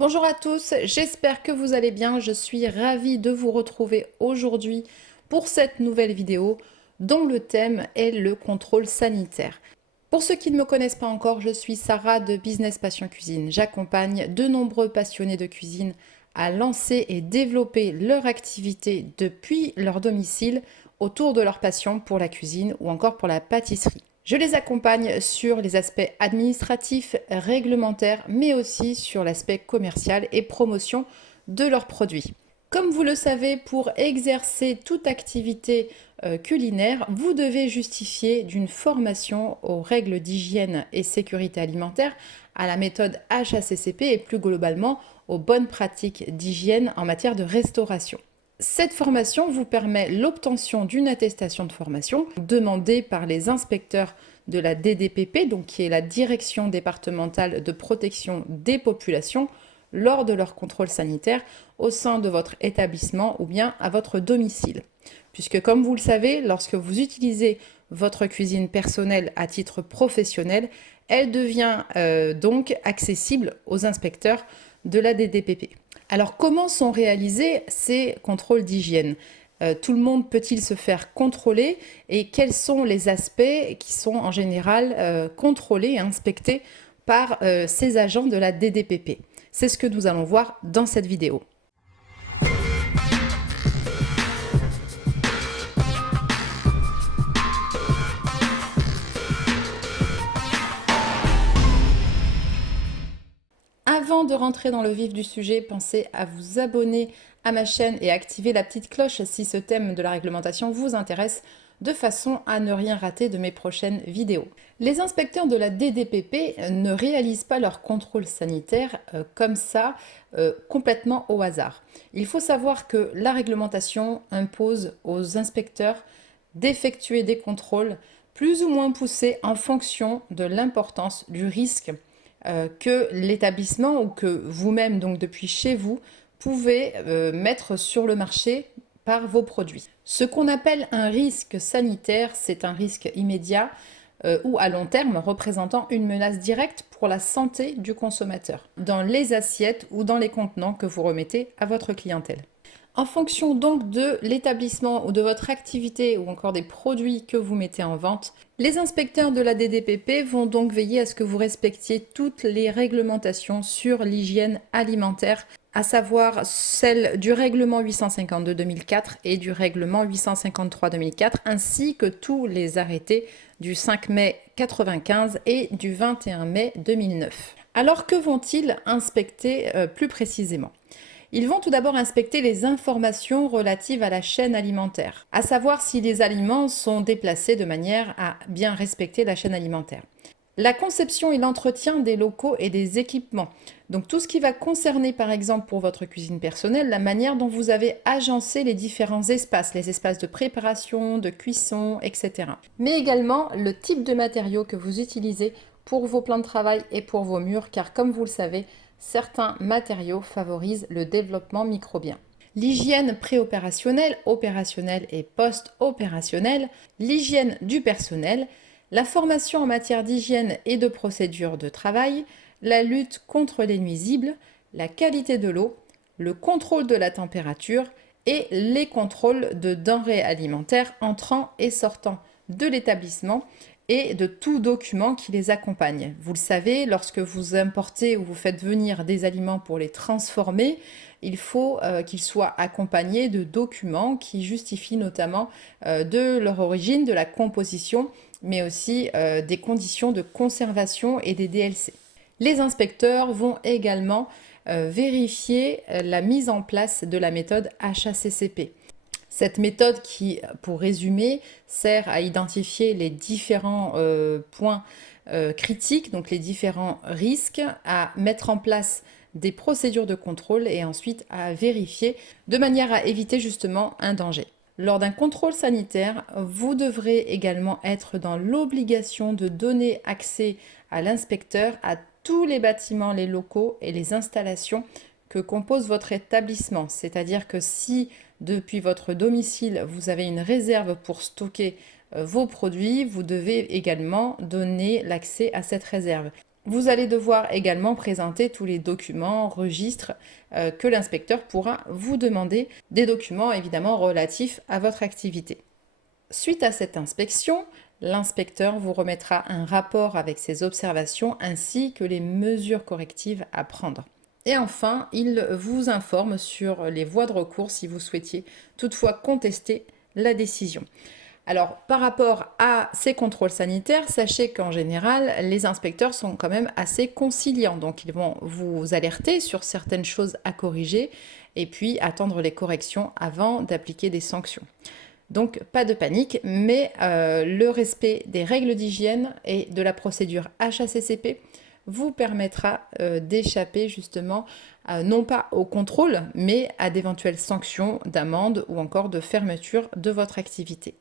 Bonjour à tous, j'espère que vous allez bien. Je suis ravie de vous retrouver aujourd'hui pour cette nouvelle vidéo dont le thème est le contrôle sanitaire. Pour ceux qui ne me connaissent pas encore, je suis Sarah de Business Passion Cuisine. J'accompagne de nombreux passionnés de cuisine à lancer et développer leur activité depuis leur domicile autour de leur passion pour la cuisine ou encore pour la pâtisserie. Je les accompagne sur les aspects administratifs, réglementaires, mais aussi sur l'aspect commercial et promotion de leurs produits. Comme vous le savez, pour exercer toute activité culinaire, vous devez justifier d'une formation aux règles d'hygiène et sécurité alimentaire, à la méthode HACCP et plus globalement aux bonnes pratiques d'hygiène en matière de restauration. Cette formation vous permet l'obtention d'une attestation de formation demandée par les inspecteurs de la DDPP, donc qui est la Direction départementale de protection des populations, lors de leur contrôle sanitaire au sein de votre établissement ou bien à votre domicile. Puisque comme vous le savez, lorsque vous utilisez votre cuisine personnelle à titre professionnel, elle devient donc accessible aux inspecteurs de la DDPP. Alors comment sont réalisés ces contrôles d'hygiène? Tout le monde peut-il se faire contrôler et quels sont les aspects qui sont en général contrôlés et inspectés par ces agents de la DDPP? C'est ce que nous allons voir dans cette vidéo. Avant de rentrer dans le vif du sujet, pensez à vous abonner à ma chaîne et à activer la petite cloche si ce thème de la réglementation vous intéresse, de façon à ne rien rater de mes prochaines vidéos. Les inspecteurs de la DDPP ne réalisent pas leur contrôle sanitaire comme ça, complètement au hasard. Il faut savoir que la réglementation impose aux inspecteurs d'effectuer des contrôles plus ou moins poussés en fonction de l'importance du risque que l'établissement ou que vous-même, donc depuis chez vous, pouvez mettre sur le marché par vos produits. Ce qu'on appelle un risque sanitaire, c'est un risque immédiat ou à long terme représentant une menace directe pour la santé du consommateur, dans les assiettes ou dans les contenants que vous remettez à votre clientèle. En fonction donc de l'établissement ou de votre activité ou encore des produits que vous mettez en vente, les inspecteurs de la DDPP vont donc veiller à ce que vous respectiez toutes les réglementations sur l'hygiène alimentaire, à savoir celle du règlement 852-2004 et du règlement 853-2004, ainsi que tous les arrêtés du 5 mai 1995 et du 21 mai 2009. Alors que vont-ils inspecter plus précisément ? Ils vont tout d'abord inspecter les informations relatives à la chaîne alimentaire, à savoir si les aliments sont déplacés de manière à bien respecter la chaîne alimentaire. La conception et l'entretien des locaux et des équipements. Donc tout ce qui va concerner par exemple pour votre cuisine personnelle, la manière dont vous avez agencé les différents espaces, les espaces de préparation, de cuisson, etc. Mais également le type de matériaux que vous utilisez pour vos plans de travail et pour vos murs, car comme vous le savez, certains matériaux favorisent le développement microbien. L'hygiène préopérationnelle, opérationnelle et post-opérationnelle, l'hygiène du personnel, la formation en matière d'hygiène et de procédures de travail, la lutte contre les nuisibles, la qualité de l'eau, le contrôle de la température et les contrôles de denrées alimentaires entrant et sortant de l'établissement et de tout document qui les accompagne. Vous le savez, lorsque vous importez ou vous faites venir des aliments pour les transformer, il faut qu'ils soient accompagnés de documents qui justifient notamment de leur origine, de la composition, mais aussi des conditions de conservation et des DLC. Les inspecteurs vont également vérifier la mise en place de la méthode HACCP. Cette méthode qui, pour résumer, sert à identifier les différents points critiques, donc les différents risques, à mettre en place des procédures de contrôle et ensuite à vérifier de manière à éviter justement un danger. Lors d'un contrôle sanitaire, vous devrez également être dans l'obligation de donner accès à l'inspecteur à tous les bâtiments, les locaux et les installations que compose votre établissement. C'est-à-dire que si depuis votre domicile vous avez une réserve pour stocker vos produits, vous devez également donner l'accès à cette réserve. Vous allez devoir également présenter tous les documents, registres que l'inspecteur pourra vous demander, des documents évidemment relatifs à votre activité. Suite à cette inspection, l'inspecteur vous remettra un rapport avec ses observations ainsi que les mesures correctives à prendre. Et enfin, il vous informe sur les voies de recours si vous souhaitiez toutefois contester la décision. Alors, par rapport à ces contrôles sanitaires, sachez qu'en général, les inspecteurs sont quand même assez conciliants. Donc, ils vont vous alerter sur certaines choses à corriger et puis attendre les corrections avant d'appliquer des sanctions. Donc, pas de panique, mais le respect des règles d'hygiène et de la procédure HACCP vous permettra d'échapper justement, non pas au contrôle, mais à d'éventuelles sanctions d'amende ou encore de fermeture de votre activité.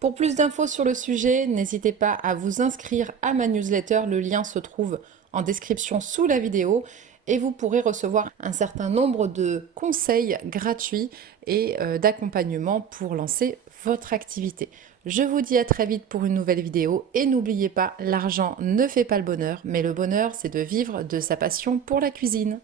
Pour plus d'infos sur le sujet, n'hésitez pas à vous inscrire à ma newsletter, le lien se trouve en description sous la vidéo et vous pourrez recevoir un certain nombre de conseils gratuits et d'accompagnement pour lancer votre activité. Je vous dis à très vite pour une nouvelle vidéo et n'oubliez pas, l'argent ne fait pas le bonheur, mais le bonheur c'est de vivre de sa passion pour la cuisine.